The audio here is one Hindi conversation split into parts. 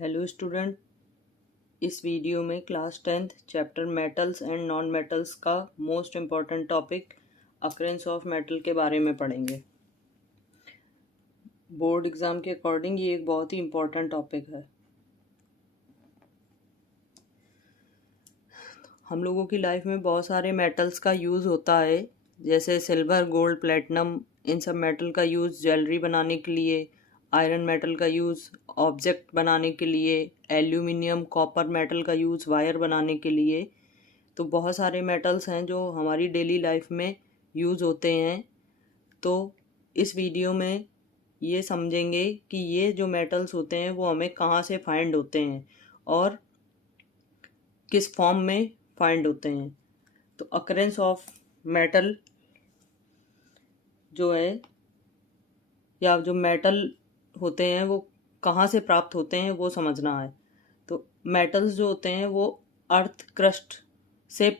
हेलो स्टूडेंट, इस वीडियो में class 10th chapter metals and non metals का most important topic occurrence of metal के बारे में पढ़ेंगे। बोर्ड एग्ज़ाम के अकॉर्डिंग ये एक बहुत ही इम्पॉर्टेंट टॉपिक है। हम लोगों की लाइफ में बहुत सारे मेटल्स का यूज़ होता है, जैसे सिल्वर, गोल्ड, प्लेटिनम। इन सब मेटल का यूज़ ज्वेलरी बनाने के लिए, आयरन मेटल का यूज़ ऑब्जेक्ट बनाने के लिए, एल्यूमिनियम, कॉपर मेटल का यूज़ वायर बनाने के लिए। तो बहुत सारे मेटल्स हैं जो हमारी डेली लाइफ में यूज़ होते हैं। तो इस वीडियो में ये समझेंगे कि ये जो मेटल्स होते हैं वो हमें कहाँ से फाइंड होते हैं और किस फॉर्म में फाइंड होते हैं। तो अकरेंस ऑफ मेटल जो है या जो मेटल होते हैं वो कहाँ से प्राप्त होते हैं वो समझना है। तो मेटल्स जो होते हैं वो अर्थ क्रस्ट से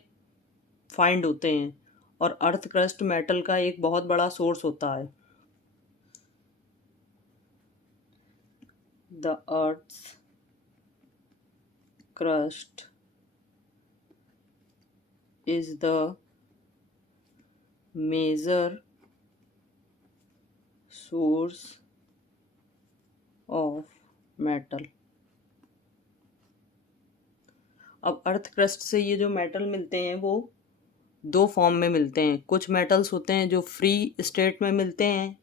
फाइंड होते हैं और अर्थ क्रस्ट मेटल का एक बहुत बड़ा सोर्स होता है। The earth crust is the major source of metal. अब अर्थ क्रस्ट से ये जो मेटल मिलते हैं वो दो फॉर्म में मिलते हैं। कुछ मेटल्स होते हैं जो फ्री स्टेट में मिलते हैं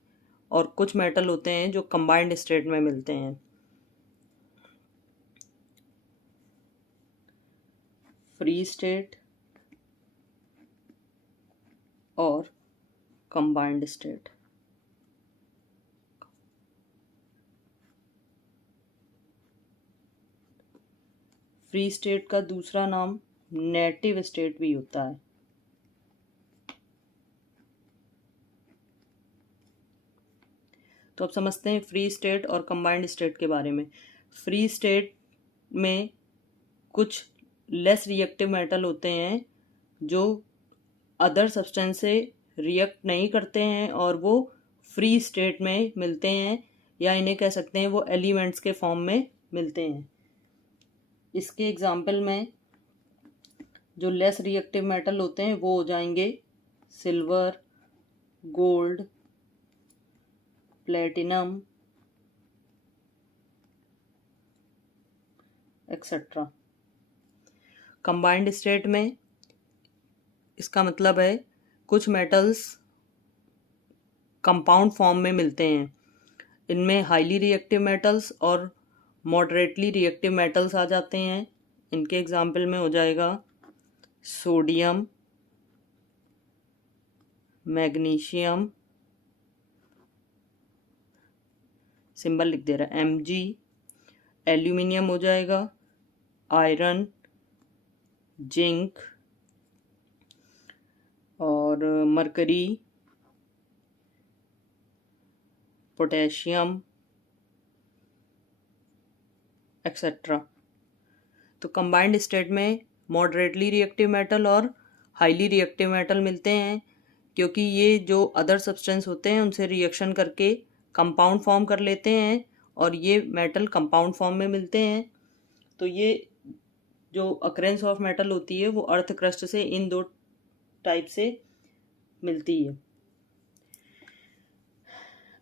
और कुछ मेटल होते हैं जो कंबाइंड स्टेट में मिलते हैं। फ्री स्टेट और कंबाइंड स्टेट। फ्री स्टेट का दूसरा नाम नेटिव स्टेट भी होता है। तो अब समझते हैं फ्री स्टेट और कंबाइंड स्टेट के बारे में। फ्री स्टेट में कुछ लेस रिएक्टिव मेटल होते हैं जो अदर सब्सटेंस से रिएक्ट नहीं करते हैं और वो फ्री स्टेट में मिलते हैं, या इन्हें कह सकते हैं वो एलिमेंट्स के फॉर्म में मिलते हैं। इसके एग्जाम्पल में जो लेस रिएक्टिव मेटल होते हैं वो हो जाएंगे silver, gold, platinum etcetera. Combined state में इसका मतलब है कुछ मेटल्स कंपाउंड फॉर्म में मिलते हैं। इनमें हाईली रिएक्टिव मेटल्स और मॉडरेटली रिएक्टिव मेटल्स आ जाते हैं। इनके एग्जाम्पल में हो जाएगा सोडियम, मैग्नीशियम, सिंबल लिख दे रहा है Mg, एल्यूमिनियम हो जाएगा, आयरन, जिंक और मरकरी, पोटेशियम एक्सेट्रा। तो कंबाइंड स्टेट में मॉडरेटली रिएक्टिव मेटल और हाईली रिएक्टिव मेटल मिलते हैं, क्योंकि ये जो अदर सब्सटेंस होते हैं उनसे रिएक्शन करके कंपाउंड फॉर्म कर लेते हैं और ये मेटल कंपाउंड फॉर्म में मिलते हैं। तो ये जो अकरेंस ऑफ मेटल होती है वो अर्थ क्रस्ट से इन दो टाइप से मिलती है।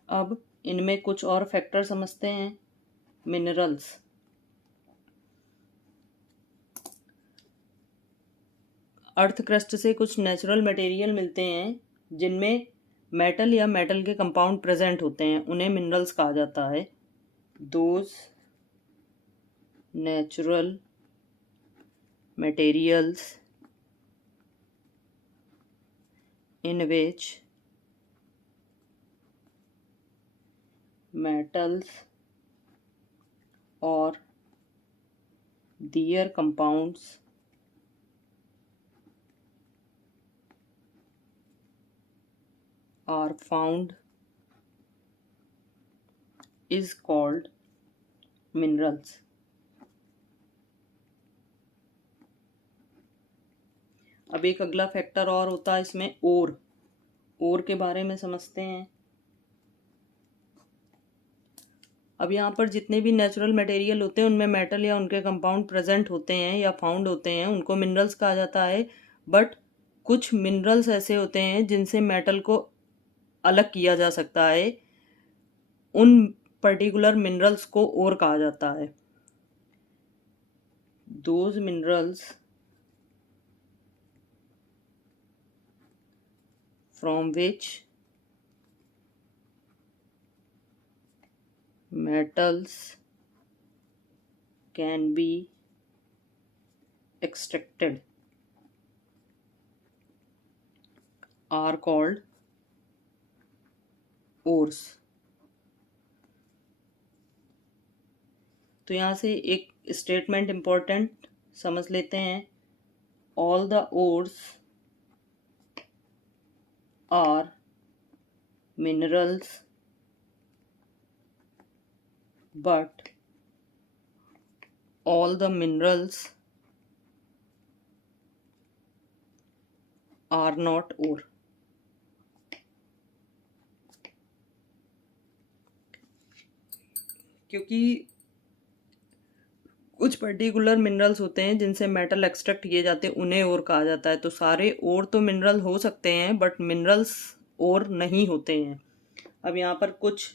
अब इनमें कुछ और फैक्टर समझते हैं। मिनरल्स, अर्थ क्रस्ट से कुछ नेचुरल मटेरियल मिलते हैं जिनमें मेटल या मेटल के कंपाउंड प्रेजेंट होते हैं, उन्हें मिनरल्स कहा जाता है। Those natural materials in which metals or their compounds are found is called minerals. अब एक अगला फैक्टर और होता है इसमें ओर के बारे में समझते हैं। अब यहाँ पर जितने भी नेचुरल मटेरियल होते हैं उनमें मेटल या उनके कंपाउंड प्रेजेंट होते हैं या फाउंड होते हैं, उनको मिनरल्स कहा जाता है। बट कुछ मिनरल्स ऐसे होते हैं जिनसे मेटल को अलग किया जा सकता है, उन पर्टिकुलर मिनरल्स को ओर कहा जाता है। Those minerals from which metals can be extracted are called ores। तो यहाँ से एक स्टेटमेंट इम्पोर्टेंट समझ लेते हैं। All the ores are minerals but all the minerals are not ore। क्योंकि कुछ पर्टिकुलर मिनरल्स होते हैं जिनसे मेटल एक्सट्रैक्ट किए जाते हैं, उन्हें ओर कहा जाता है। तो सारे ओर तो मिनरल हो सकते हैं बट मिनरल्स ओर नहीं होते हैं। अब यहाँ पर कुछ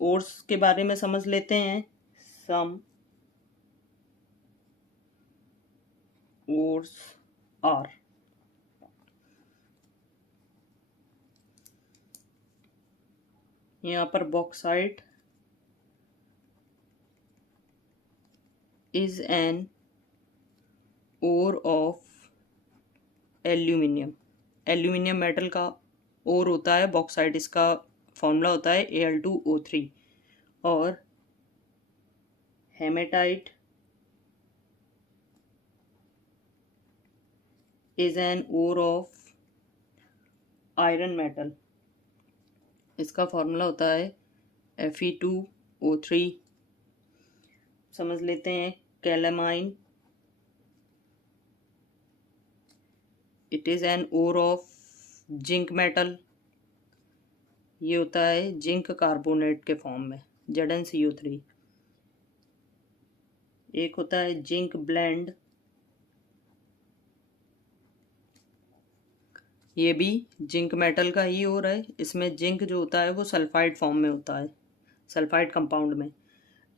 ओर्स के बारे में समझ लेते हैं। सम ओर्स आर, यहाँ पर bauxite is an ore of aluminium. Aluminium metal का ओर होता है बॉक्साइट, इसका फॉर्मूला होता है Al2O3। और hematite is an ore of iron metal, इसका फॉर्मूला होता है Fe2O3। समझ लेते हैं calamine, it is an ore of zinc metal, ये होता है जिंक कार्बोनेट के फॉर्म में ZnCO3। एक होता है जिंक ब्लेंड, ये भी जिंक मेटल का ही ओर है, इसमें जिंक जो होता है वो सल्फाइड फॉर्म में होता है, सल्फाइड कंपाउंड में।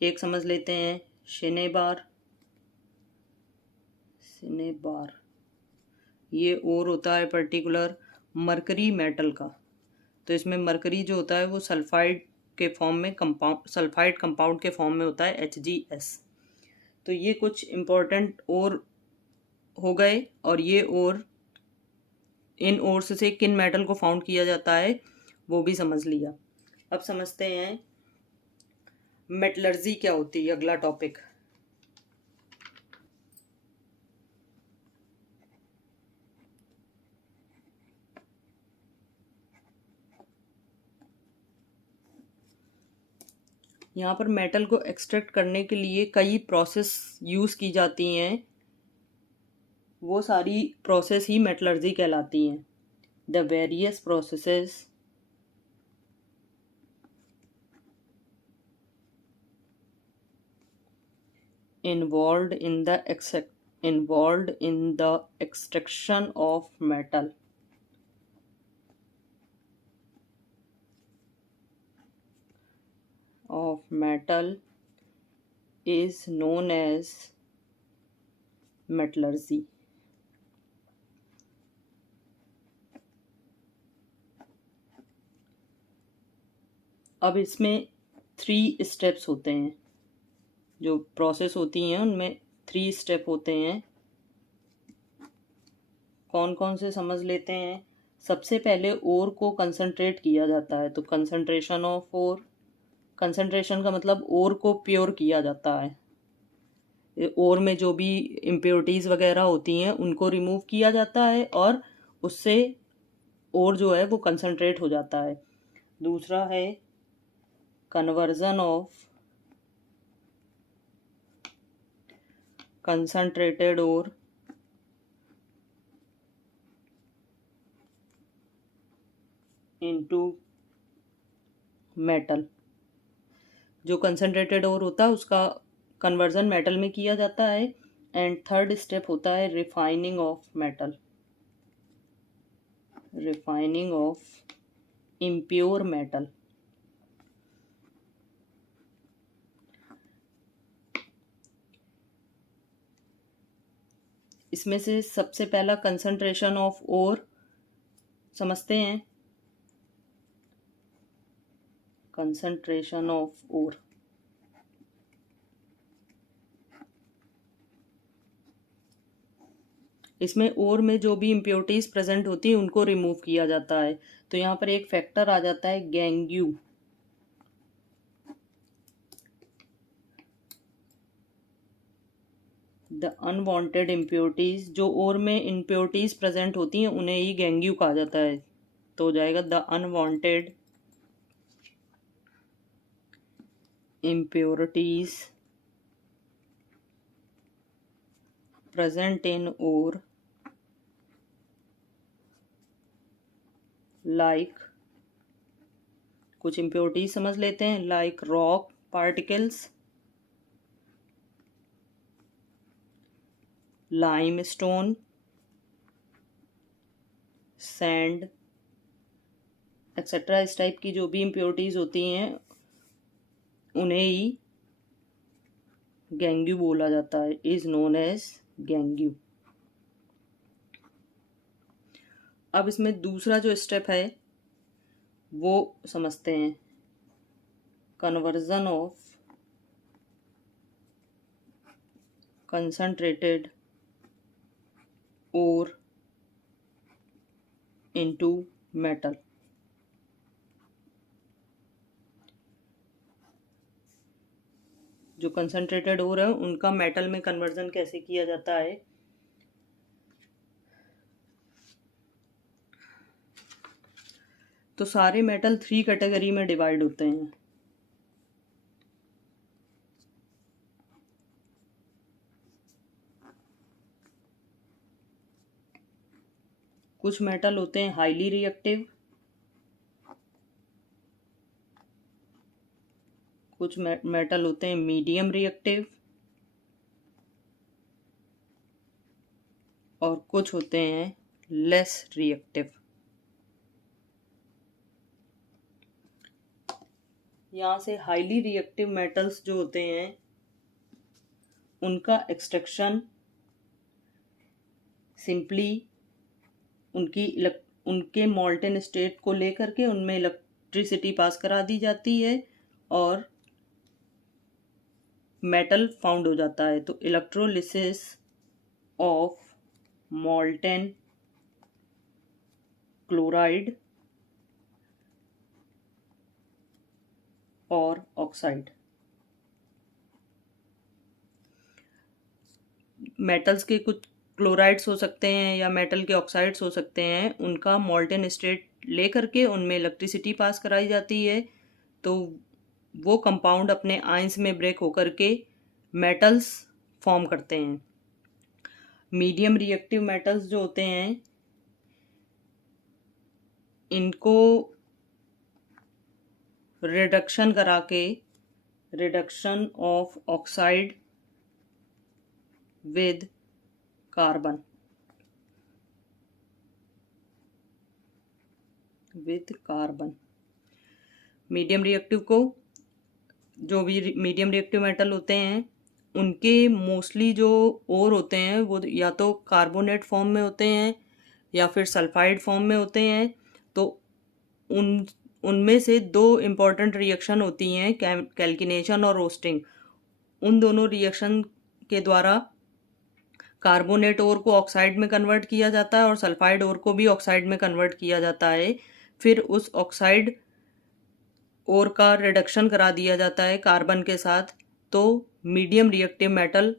एक समझ लेते हैं शिनेबार, सिनेबार ये ओर होता है पर्टिकुलर मरकरी मेटल का। तो इसमें मरकरी जो होता है वो सल्फाइड के फॉर्म में सल्फाइड कंपाउंड के फॉर्म में होता है HgS। तो ये कुछ इम्पोर्टेंट ओर हो गए, और ये ओर, इन ओर्स से किन मेटल को फाउंड किया जाता है वो भी समझ लिया। अब समझते हैं मेटलर्जी क्या होती है, अगला टॉपिक। यहाँ पर मेटल को एक्सट्रैक्ट करने के लिए कई प्रोसेस यूज़ की जाती हैं, वो सारी प्रोसेस ही मेटलर्जी कहलाती हैं। The various processes involved in the extraction of metal is known as metallurgy। अब इसमें 3 स्टेप्स होते हैं, जो प्रोसेस होती हैं उनमें 3 स्टेप होते हैं। कौन कौन से समझ लेते हैं। सबसे पहले ओर को कंसंट्रेट किया जाता है, तो कंसंट्रेशन ऑफ ओर, कंसंट्रेशन का मतलब ओर को प्योर किया जाता है। ओर में जो भी इम्प्योरिटीज़ वगैरह होती हैं उनको रिमूव किया जाता है और उससे ओर जो है वो कंसंट्रेट हो जाता है। दूसरा है conversion of concentrated ore into metal. जो कंसनट्रेटेड ओर होता है उसका कन्वर्जन मेटल में किया जाता है। एंड थर्ड स्टेप होता है refining of metal, refining of impure metal. इसमें से सबसे पहला कंसंट्रेशन ऑफ ओर समझते हैं। कंसंट्रेशन ऑफ ओर, इसमें ओर में जो भी इम्प्योरिटीज प्रेजेंट होती हैं उनको रिमूव किया जाता है। तो यहाँ पर एक फैक्टर आ जाता है गैंग्यू। द अनवांटेड इम्प्योरिटीज, जो ओर में इम्प्योरिटीज प्रेजेंट होती हैं उन्हें ही गैंग्यू कहा जाता है। तो हो जाएगा the unwanted impurities present in ore like, कुछ impurities समझ लेते हैं, like rock particles, limestone, sand etcetera. इस टाइप की जो भी impurities होती हैं उन्हें ही गैंग्यू बोला जाता है, इज नोन एज गैंग्यू। अब इसमें दूसरा जो स्टेप है वो समझते हैं, conversion of concentrated ore into metal. जो कंसंट्रेटेड ओर है उनका मेटल में कन्वर्जन कैसे किया जाता है। तो सारे मेटल 3 कैटेगरी में डिवाइड होते हैं। कुछ मेटल होते हैं हाईली रिएक्टिव, कुछ मेटल होते हैं मीडियम रिएक्टिव, और कुछ होते हैं लेस रिएक्टिव। यहाँ से हाईली रिएक्टिव मेटल्स जो होते हैं उनका एक्सट्रैक्शन सिंपली उनके मॉल्टेन स्टेट को लेकर के उनमें इलेक्ट्रिसिटी पास करा दी जाती है और मेटल फाउंड हो जाता है। तो इलेक्ट्रोलिसिस ऑफ मॉल्टेन क्लोराइड और ऑक्साइड, मेटल्स के कुछ क्लोराइड्स हो सकते हैं या मेटल के ऑक्साइड्स हो सकते हैं, उनका मॉल्टेन स्टेट ले करके उनमें इलेक्ट्रिसिटी पास कराई जाती है तो वो कंपाउंड अपने आयंस में ब्रेक होकर के मेटल्स फॉर्म करते हैं। मीडियम रिएक्टिव मेटल्स जो होते हैं इनको रिडक्शन करा के, reduction of oxide with carbon, medium reactive को, जो भी मीडियम रिएक्टिव मेटल होते हैं उनके मोस्टली जो ओर होते हैं वो या तो कार्बोनेट फॉर्म में होते हैं या फिर सल्फाइड फॉर्म में होते हैं। तो उनमें से 2 इम्पॉर्टेंट रिएक्शन होती हैं, कैल्किनेशन और रोस्टिंग। उन दोनों रिएक्शन के द्वारा कार्बोनेट ओर को ऑक्साइड में कन्वर्ट किया जाता है और सल्फाइड ओर को भी ऑक्साइड में कन्वर्ट किया जाता है। फिर उस ऑक्साइड ओर का रिडक्शन करा दिया जाता है कार्बन के साथ, तो मीडियम रिएक्टिव मेटल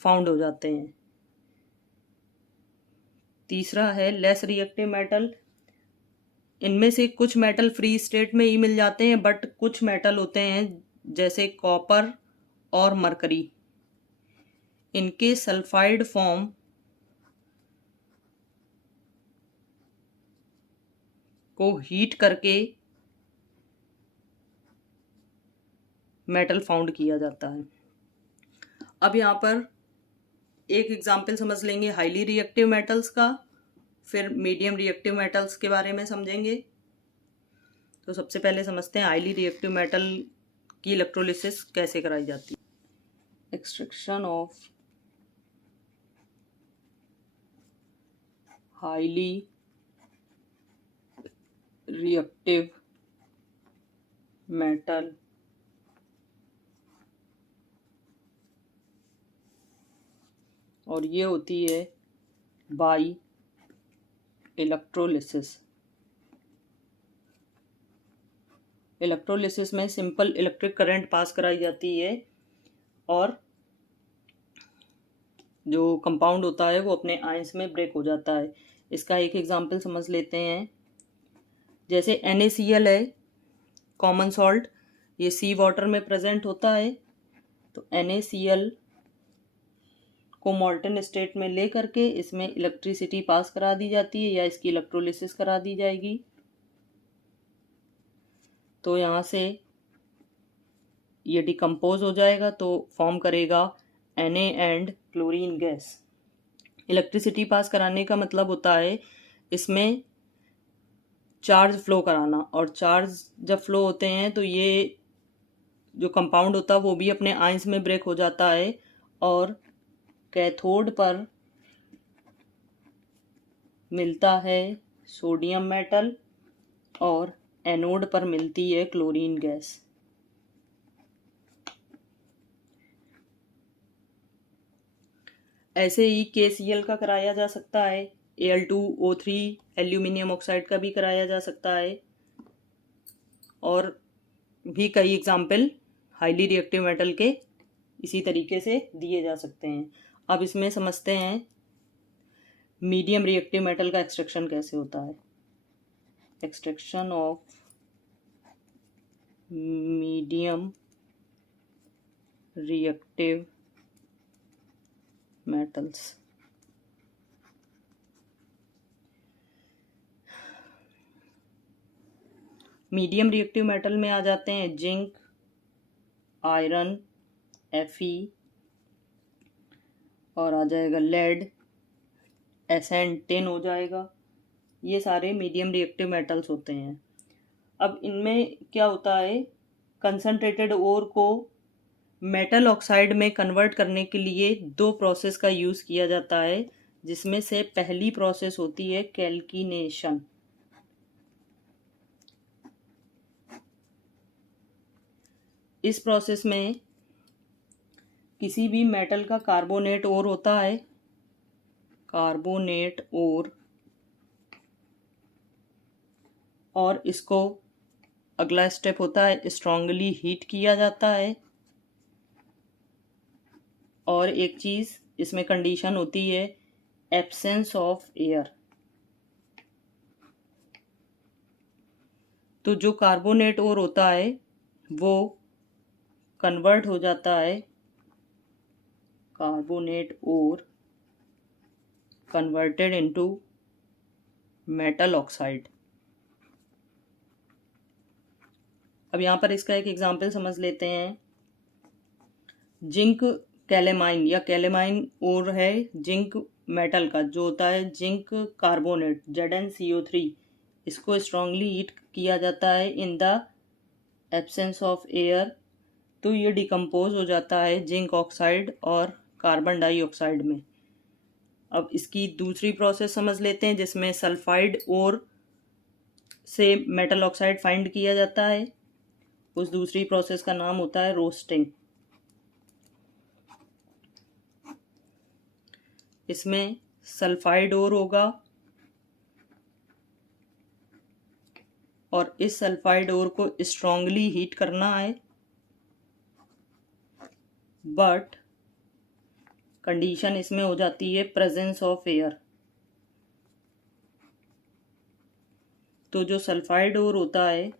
फाउंड हो जाते हैं। तीसरा है लेस रिएक्टिव मेटल। इनमें से कुछ मेटल फ्री स्टेट में ही मिल जाते हैं, बट कुछ मेटल होते हैं जैसे कॉपर और मरकरी, इनके सल्फाइड फॉर्म को हीट करके मेटल फाउंड किया जाता है। अब यहाँ पर एक एग्जाम्पल समझ लेंगे हाईली रिएक्टिव मेटल्स का, फिर मीडियम रिएक्टिव मेटल्स के बारे में समझेंगे। तो सबसे पहले समझते हैं हाईली रिएक्टिव मेटल की इलेक्ट्रोलिसिस कैसे कराई जाती है। Extraction of highly reactive metal और ये होती है बाई इलेक्ट्रोलिसिस। इलेक्ट्रोलिसिस में सिंपल इलेक्ट्रिक करंट पास कराई जाती है और जो कंपाउंड होता है वो अपने आयंस में ब्रेक हो जाता है। इसका एक एग्जांपल समझ लेते हैं। जैसे NaCl है, कॉमन सॉल्ट, ये सी वाटर में प्रेजेंट होता है। तो NaCl को मॉल्टन स्टेट में ले करके इसमें इलेक्ट्रिसिटी पास करा दी जाती है या इसकी इलेक्ट्रोलिसिस करा दी जाएगी। तो यहाँ से ये डिकम्पोज हो जाएगा तो फॉर्म करेगा Na and chlorine gas. Electricity pass कराने का मतलब होता है इसमें चार्ज फ्लो कराना, और चार्ज जब फ्लो होते हैं तो ये जो कंपाउंड होता है वो भी अपने आयंस में ब्रेक हो जाता है और कैथोड पर मिलता है सोडियम मेटल और एनोड पर मिलती है क्लोरीन गैस। ऐसे ही KCl का कराया जा सकता है, Al2O3 एल्यूमिनियम ऑक्साइड का भी कराया जा सकता है, और भी कई एग्जाम्पल हाईली रिएक्टिव मेटल के इसी तरीके से दिए जा सकते हैं। अब इसमें समझते हैं मीडियम रिएक्टिव मेटल का एक्सट्रैक्शन कैसे होता है। Extraction of medium reactive metals. Medium reactive metal में आ जाते हैं जिंक, आयरन, Fe और आ जाएगा लेड, Sn, टिन हो जाएगा। ये सारे मीडियम रिएक्टिव मेटल्स होते हैं। अब इनमें क्या होता है, कंसंट्रेटेड ओर को मेटल ऑक्साइड में कन्वर्ट करने के लिए दो प्रोसेस का यूज़ किया जाता है, जिसमें से पहली प्रोसेस होती है कैल्किनेशन। इस प्रोसेस में किसी भी मेटल का कार्बोनेट ओर होता है, कार्बोनेट ओर, और इसको अगला स्टेप होता है स्ट्रांगली हीट किया जाता है। और एक चीज़ इसमें कंडीशन होती है एब्सेंस ऑफ एयर। तो जो कार्बोनेट ओर होता है वो कन्वर्ट हो जाता है, कार्बोनेट ओर कन्वर्टेड इनटू मेटल ऑक्साइड। अब यहाँ पर इसका एक एग्जांपल समझ लेते हैं। जिंक कैलेमाइन या कैलेमाइन ओर है जिंक मेटल का, जो होता है जिंक कार्बोनेट ZnCO3। इसको स्ट्रांगली हीट किया जाता है in the absence of air, तो ये डिकम्पोज हो जाता है जिंक ऑक्साइड और कार्बन डाइऑक्साइड में। अब इसकी दूसरी प्रोसेस समझ लेते हैं जिसमें सल्फाइड ओर से मेटल ऑक्साइड फाइंड किया जाता है। उस दूसरी प्रोसेस का नाम होता है रोस्टिंग। इसमें सल्फाइड ओर होगा और इस सल्फाइड ओर को स्ट्रांगली हीट करना है, बट कंडीशन इसमें हो जाती है प्रेजेंस ऑफ एयर। तो जो सल्फाइड ओर होता है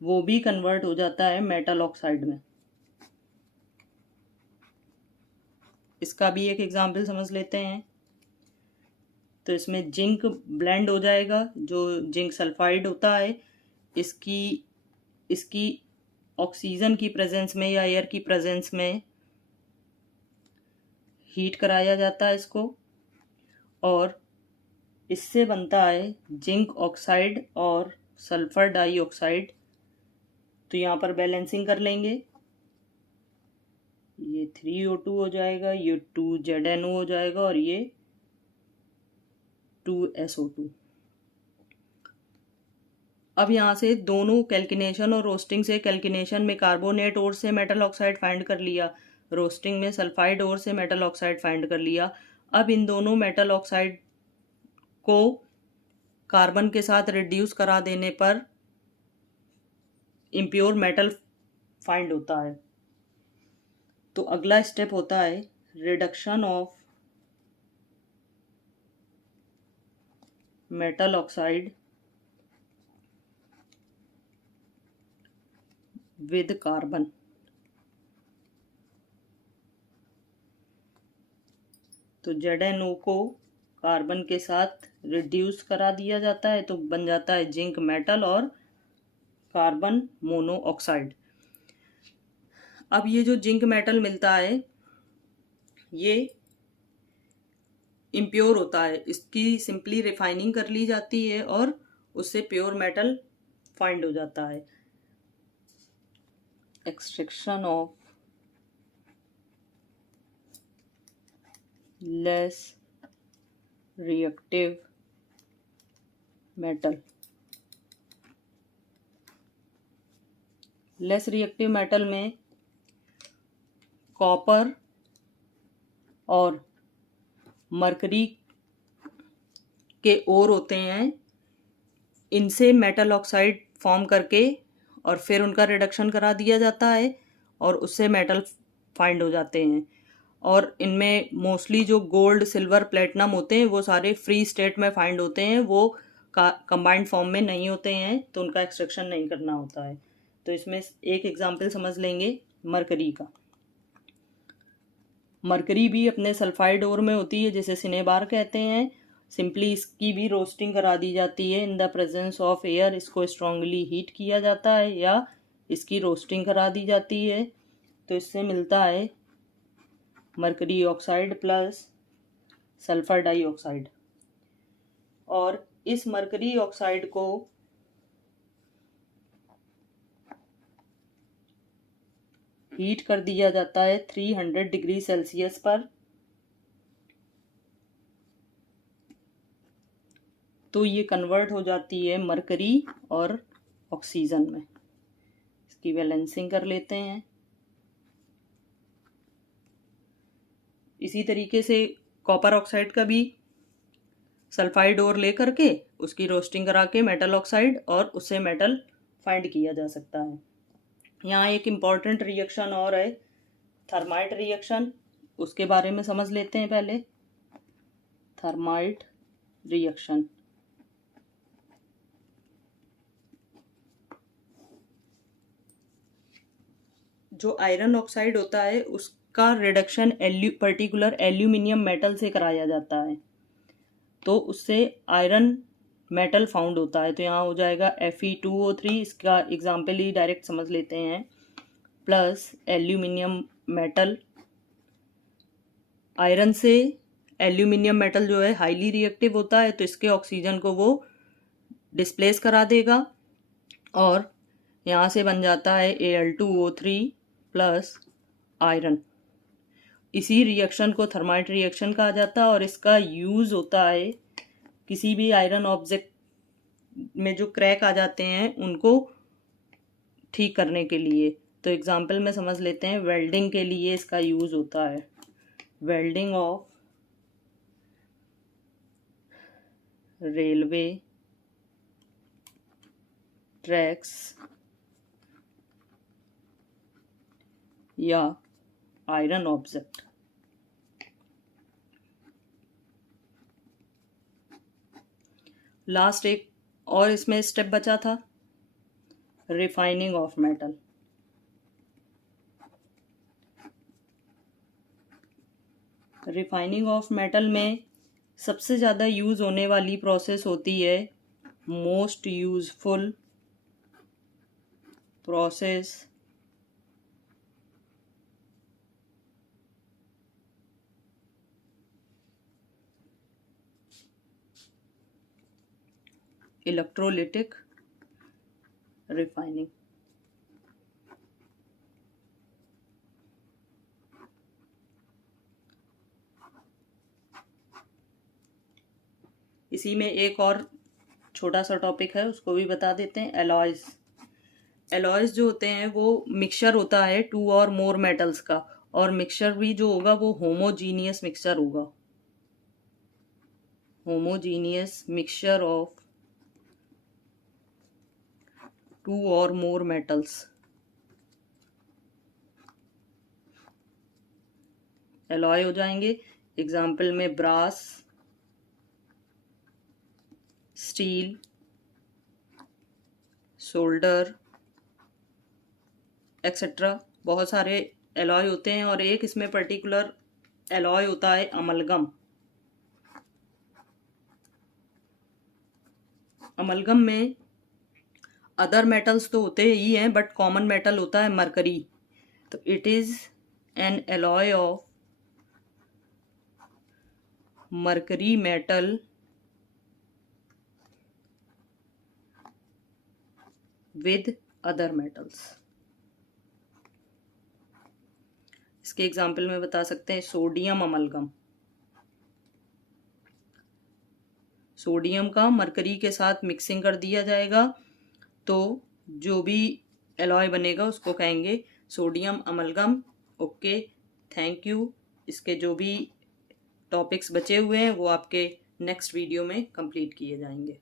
वो भी कन्वर्ट हो जाता है मेटल ऑक्साइड में। इसका भी एक एग्जाम्पल समझ लेते हैं। तो इसमें जिंक ब्लेंड हो जाएगा, जो जिंक सल्फाइड होता है इसकी ऑक्सीजन की प्रेजेंस में या एयर की प्रेजेंस में हीट कराया जाता है इसको, और इससे बनता है जिंक ऑक्साइड और सल्फर डाइऑक्साइड। तो यहाँ पर बैलेंसिंग कर लेंगे, ये 3O2 हो जाएगा, ये 2ZNO हो जाएगा और ये 2SO2। अब यहाँ से दोनों कैल्किनेशन और रोस्टिंग से, कैल्किनेशन में कार्बोनेट ओर से मेटल ऑक्साइड फाइंड कर लिया, रोस्टिंग में सल्फाइड ओर से मेटल ऑक्साइड फाइंड कर लिया। अब इन दोनों मेटल ऑक्साइड को कार्बन के साथ रिड्यूस करा देने पर इम्प्योर मेटल फाइंड होता है। तो अगला स्टेप होता है reduction of metal oxide with carbon. तो ZNO को कार्बन के साथ रिड्यूस करा दिया जाता है, तो बन जाता है जिंक मेटल और कार्बन मोनोऑक्साइड। अब ये जो जिंक मेटल मिलता है ये इम्प्योर होता है, इसकी सिंपली रिफाइनिंग कर ली जाती है और उससे प्योर मेटल फाइंड हो जाता है। Extraction of less reactive metal. Less reactive metal में कॉपर और मरकरी के ओर होते हैं, इनसे मेटल ऑक्साइड फॉर्म करके और फिर उनका रिडक्शन करा दिया जाता है और उससे मेटल फाइंड हो जाते हैं। और इनमें मोस्टली जो गोल्ड, सिल्वर, प्लेटिनम होते हैं वो सारे फ्री स्टेट में फाइंड होते हैं, वो कंबाइंड फॉर्म में नहीं होते हैं, तो उनका एक्सट्रैक्शन नहीं करना होता है। तो इसमें एक एग्जांपल समझ लेंगे मरकरी का। मरकरी भी अपने सल्फाइड ओर में होती है जिसे सिनेबार कहते हैं। सिंपली इसकी भी रोस्टिंग करा दी जाती है in the presence of air. इसको स्ट्रांगली हीट किया जाता है या इसकी रोस्टिंग करा दी जाती है, तो इससे मिलता है mercury oxide plus sulphur dioxide. और इस मरकरी ऑक्साइड को हीट कर दिया जाता है 300 डिग्री सेल्सियस पर। तो ये कन्वर्ट हो जाती है मरकरी और ऑक्सीजन में। इसकी बैलेंसिंग कर लेते हैं। इसी तरीके से कॉपर ऑक्साइड का भी सल्फाइड ओर ले करके उसकी रोस्टिंग करा के मेटल ऑक्साइड और उससे मेटल फाइंड किया जा सकता है। यहाँ एक इम्पॉर्टेंट रिएक्शन और है, थर्माइट रिएक्शन, उसके बारे में समझ लेते हैं पहले। थर्माइट रिएक्शन जो आयरन ऑक्साइड होता है उसका रिडक्शन पर्टिकुलर एल्यूमिनियम मेटल से कराया जाता है, तो उससे आयरन मेटल फाउंड होता है। तो यहाँ हो जाएगा Fe2O3, इसका एग्जाम्पल ही डायरेक्ट समझ लेते हैं, प्लस एल्यूमिनियम मेटल। आयरन से एल्यूमिनियम मेटल जो है हाईली रिएक्टिव होता है, तो इसके ऑक्सीजन को वो डिस्प्लेस करा देगा और यहाँ से बन जाता है Al2O3 प्लस आयरन। इसी रिएक्शन को थर्माइट रिएक्शन कहा जाता है और इसका यूज़ होता है किसी भी आयरन ऑब्जेक्ट में जो क्रैक आ जाते हैं उनको ठीक करने के लिए। तो एग्जांपल में समझ लेते हैं, वेल्डिंग के लिए इसका यूज़ होता है। वेल्डिंग ऑफ रेलवे ट्रैक्स या आयरन ऑब्जेक्ट। लास्ट एक और इसमें स्टेप बचा था, refining of metal. Refining of metal में सबसे ज़्यादा यूज़ होने वाली प्रोसेस होती है, most useful process electrolytic refining. इसी में एक और छोटा सा टॉपिक है, उसको भी बता देते हैं। एलॉयज। एलॉयज जो होते हैं वो मिक्सचर होता है टू और मोर मेटल्स का, और मिक्सचर भी जो होगा वो होमोजीनियस मिक्सचर होगा। होमोजीनियस मिक्सचर ऑफ टू और मोर मेटल्स। एलॉय हो जाएंगे। एग्जाम्पल में ब्रास, स्टील, सोल्डर एक्सेट्रा, बहुत सारे एलॉय होते हैं। और एक इसमें पर्टिकुलर एलॉय होता है अमलगम। अमलगम में अदर मेटल्स तो होते ही हैं, बट कॉमन मेटल होता है मरकरी। तो it is N alloy of mercury metal with other metals. इसके एग्जाम्पल में बता सकते हैं सोडियम अमलगम। सोडियम का मरकरी के साथ मिक्सिंग कर दिया जाएगा तो जो भी एलॉय बनेगा उसको कहेंगे sodium amalgam. Okay, thank you. इसके जो भी टॉपिक्स बचे हुए हैं वो आपके नेक्स्ट वीडियो में कंप्लीट किए जाएंगे।